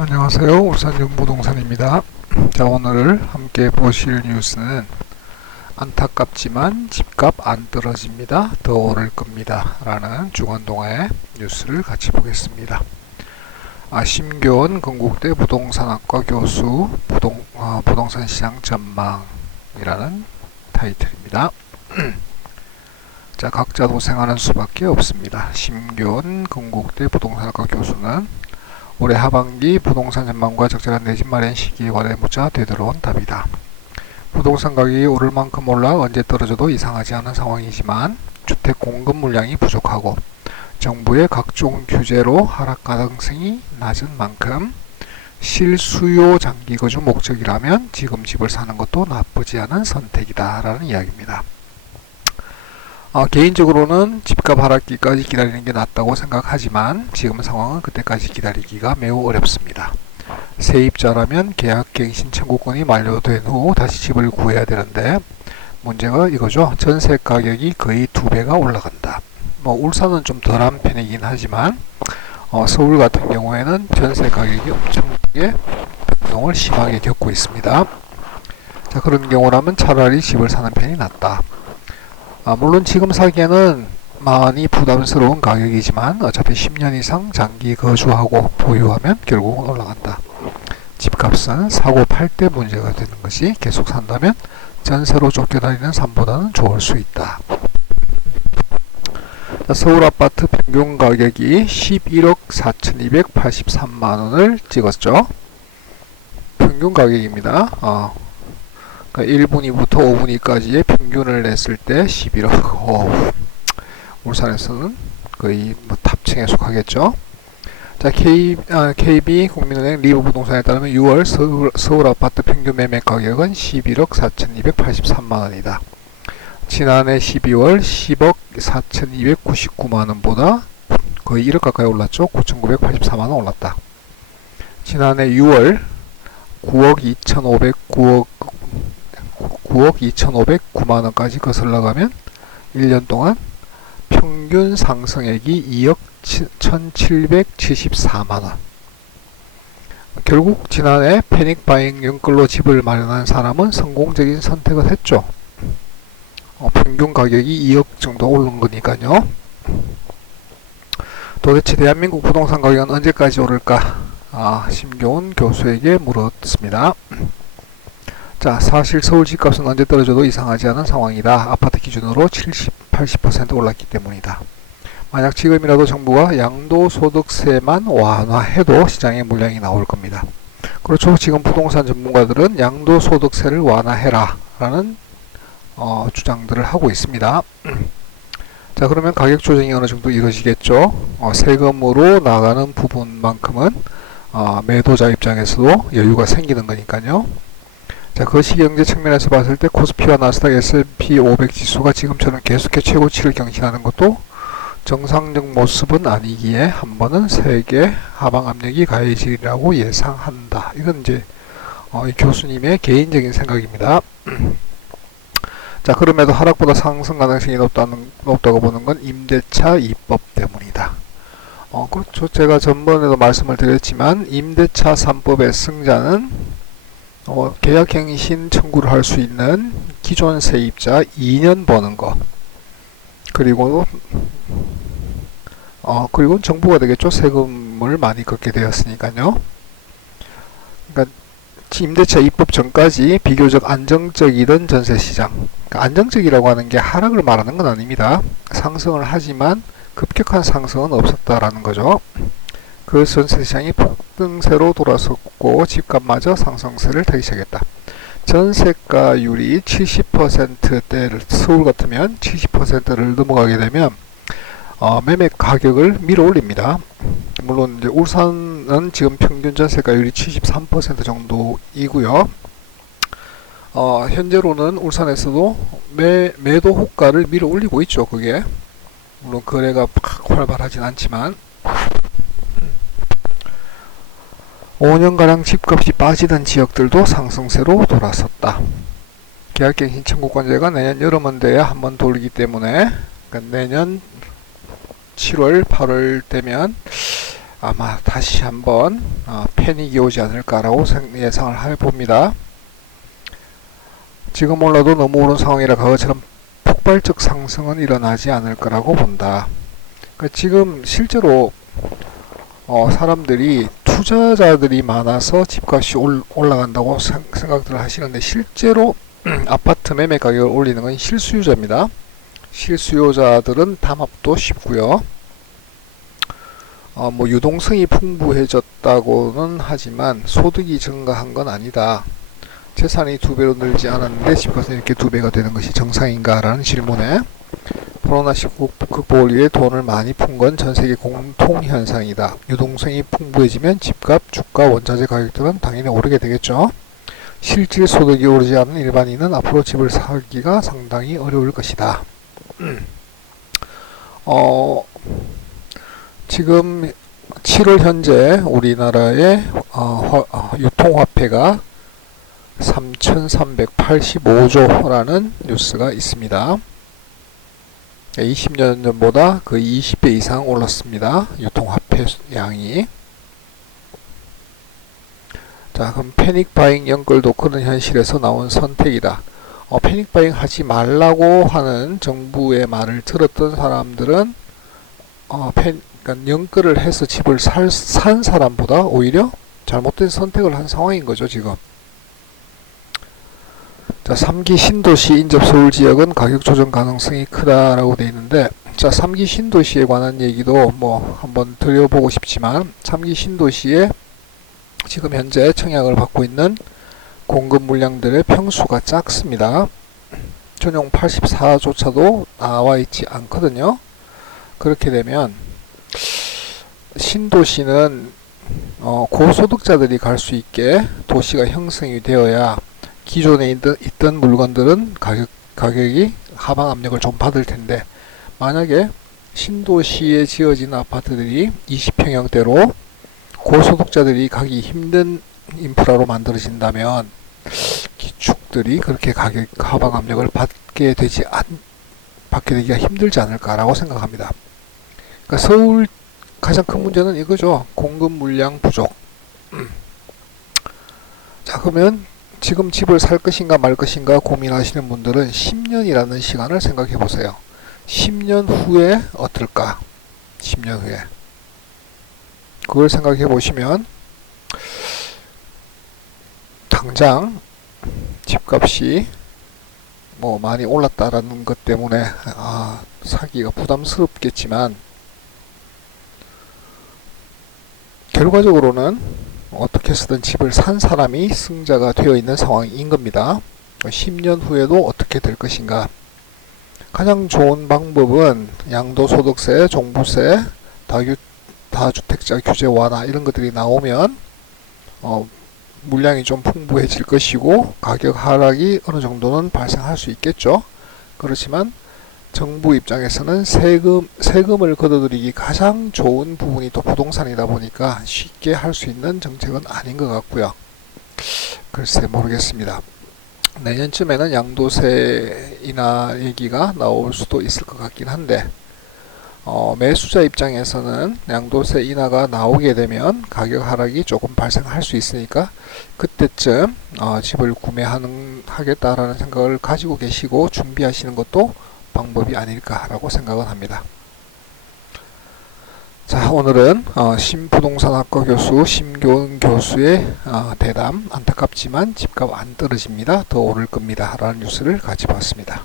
안녕하세요. 울산연부동산입니다. 자, 오늘 함께 보실 뉴스는 안타깝지만 집값 안 떨어집니다. 더 오를 겁니다. 라는 주간동아의 뉴스를 같이 보겠습니다. 심교원 건국대 부동산학과 교수 부동산 시장 전망이라는 타이틀입니다. 자, 각자 도생하는 수밖에 없습니다. 심교원 건국대 부동산학과 교수는 올해 하반기 부동산 전망과 적절한 내 집 마련 시기에 관해 묻자 되돌아온 답이다. 부동산 가격이 오를 만큼 올라 언제 떨어져도 이상하지 않은 상황이지만 주택 공급 물량이 부족하고 정부의 각종 규제로 하락 가능성이 낮은 만큼 실수요 장기 거주 목적이라면 지금 집을 사는 것도 나쁘지 않은 선택이다 라는 이야기입니다. 개인적으로는 집값 하락기까지 기다리는 게 낫다고 생각하지만 지금 상황은 그때까지 기다리기가 매우 어렵습니다. 세입자라면 계약갱신 청구권이 만료된 후 다시 집을 구해야 되는데 문제가 이거죠. 전세 가격이 거의 2배가 올라간다. 울산은 좀 덜한 편이긴 하지만 서울 같은 경우에는 전세 가격이 엄청나게 변동을 심하게 겪고 있습니다. 자, 그런 경우라면 차라리 집을 사는 편이 낫다. 물론 지금 사기에는 많이 부담스러운 가격이지만 어차피 10년 이상 장기 거주하고 보유하면 결국은 올라간다. 집값은 사고 팔 때 문제가 되는 것이 계속 산다면 전세로 쫓겨다니는 삶보다는 좋을 수 있다. 서울 아파트 평균 가격이 11억 4,283만원을 찍었죠. 평균 가격입니다. 1분위부터 5분위까지의 평균을 냈을 때 11억. 울산에서는 거의 탑층에 속하겠죠. 자, KB 국민은행 리브부동산에 따르면 6월 서울 아파트 평균 매매 가격은 11억 4,283만원이다. 지난해 12월 10억 4,299만원보다 거의 1억 가까이 올랐죠. 9,984만원 올랐다. 지난해 6월 9억 2,509만원까지 거슬러가면 1년 동안 평균 상승액이 2억 1,774만원. 결국 지난해 패닉 바잉 연끌로 집을 마련한 사람은 성공적인 선택을 했죠. 평균 가격이 2억 정도 오른 거니까요. 도대체 대한민국 부동산 가격은 언제까지 오를까? 심교원 교수에게 물었습니다. 자, 사실 서울 집값은 언제 떨어져도 이상하지 않은 상황이다. 아파트 기준으로 70, 80% 올랐기 때문이다. 만약 지금이라도 정부가 양도소득세만 완화해도 시장에 물량이 나올 겁니다. 그렇죠. 지금 부동산 전문가들은 양도소득세를 완화해라 라는 주장들을 하고 있습니다. 자, 그러면 가격 조정이 어느 정도 이루어지겠죠. 세금으로 나가는 부분만큼은 매도자 입장에서도 여유가 생기는 거니까요. 자, 거시경제 측면에서 봤을 때 코스피와 나스닥 S&P 500 지수가 지금처럼 계속해 최고치를 경신하는 것도 정상적 모습은 아니기에 한 번은 세계 하방 압력이 가해지리라고 예상한다. 이건 이제 이 교수님의 개인적인 생각입니다. 자, 그럼에도 하락보다 상승 가능성이 높다고 보는 건 임대차 입법 때문이다. 그렇죠. 제가 전번에도 말씀을 드렸지만 임대차 3법의 승자는 계약갱신 청구를 할 수 있는 기존 세입자 2년 버는 거, 그리고 정부가 되겠죠. 세금을 많이 걷게 되었으니까요. 그러니까 임대차 입법 전까지 비교적 안정적이던 전세시장, 그러니까 안정적이라고 하는 게 하락을 말하는 건 아닙니다. 상승을 하지만 급격한 상승은 없었다라는 거죠. 그 전세시장이 폭등세로 돌아섰고 집값마저 상승세를 타기 시작했다. 전세가율이 70%대를 서울 같으면 70%를 넘어가게 되면 매매 가격을 밀어 올립니다. 물론 이제 울산은 지금 평균 전세가율이 73% 정도이고요. 현재로는 울산에서도 매도 호가를 밀어 올리고 있죠. 그게 물론 거래가 막 활발하진 않지만 5년가량 집값이 빠지던 지역들도 상승세로 돌아섰다. 계약갱신 청구권제가 내년 여름은 돼야 한번 돌기 때문에 그러니까 내년 7월, 8월 되면 아마 다시 한번 패닉이 오지 않을까라고 예상을 해봅니다. 지금 올라도 너무 오른 상황이라 과거처럼 폭발적 상승은 일어나지 않을 거라고 본다. 그러니까 지금 실제로 사람들이 투자자들이 많아서 집값이 올라간다고 생각들을 하시는데, 실제로 아파트 매매 가격을 올리는 건 실수요자입니다. 실수요자들은 담합도 쉽고요. 뭐 유동성이 풍부해졌다고는 하지만 소득이 증가한 건 아니다. 재산이 2배로 늘지 않았는데 집값은 이렇게 2배가 되는 것이 정상인가? 라는 질문에 코로나19 극복을 위해 돈을 많이 푼 건 전세계 공통현상이다. 유동성이 풍부해지면 집값, 주가, 원자재 가격들은 당연히 오르게 되겠죠. 실질 소득이 오르지 않은 일반인은 앞으로 집을 사기가 상당히 어려울 것이다. 지금 7월 현재 우리나라의 유통화폐가 3,385조라는 뉴스가 있습니다. 20년 전보다 거의 20배 이상 올랐습니다. 유통화폐 양이. 자, 그럼 패닉 바잉 연끌도 그런 현실에서 나온 선택이다. 패닉 바잉 하지 말라고 하는 정부의 말을 들었던 사람들은 그러니까 연끌을 해서 집을 산 사람보다 오히려 잘못된 선택을 한 상황인 거죠, 지금. 자, 3기 신도시 인접 서울 지역은 가격 조정 가능성이 크다라고 되어 있는데, 자, 3기 신도시에 관한 얘기도 뭐 한번 드려보고 싶지만, 3기 신도시에 지금 현재 청약을 받고 있는 공급 물량들의 평수가 작습니다. 전용 84조차도 나와 있지 않거든요. 그렇게 되면 신도시는 고소득자들이 갈 수 있게 도시가 형성이 되어야 기존에 있던 물건들은 가격이 하방 압력을 좀 받을 텐데, 만약에 신도시에 지어진 아파트들이 20평형대로 고소득자들이 가기 힘든 인프라로 만들어진다면 기축들이 그렇게 가격 하방 압력을 받게 되기가 힘들지 않을까라고 생각합니다. 그러니까 서울 가장 큰 문제는 이거죠. 공급 물량 부족. 자, 그러면 지금 집을 살 것인가 말 것인가 고민하시는 분들은 10년이라는 시간을 생각해 보세요. 10년 후에 어떨까? 10년 후에. 그걸 생각해 보시면 당장 집값이 뭐 많이 올랐다라는 것 때문에 사기가 부담스럽겠지만, 결과적으로는 어떻게 해서든 집을 산 사람이 승자가 되어 있는 상황인 겁니다. 10년 후에도 어떻게 될 것인가? 가장 좋은 방법은 양도소득세, 종부세, 다주택자 규제 완화 이런 것들이 나오면 물량이 좀 풍부해질 것이고 가격 하락이 어느 정도는 발생할 수 있겠죠. 그렇지만 정부 입장에서는 세금을 걷어들이기 가장 좋은 부분이 또 부동산이다 보니까 쉽게 할 수 있는 정책은 아닌 것 같고요. 글쎄 모르겠습니다. 내년쯤에는 양도세 인하 얘기가 나올 수도 있을 것 같긴 한데, 매수자 입장에서는 양도세 인하가 나오게 되면 가격 하락이 조금 발생할 수 있으니까 그때쯤 집을 구매하겠다라는 생각을 가지고 계시고 준비하시는 것도 방법이 아닐까라고 생각은 합니다. 자, 오늘은 신부동산학과 교수 심교은 교수의 대담, 안타깝지만 집값 안 떨어집니다. 더 오를 겁니다. 라는 뉴스를 같이 봤습니다.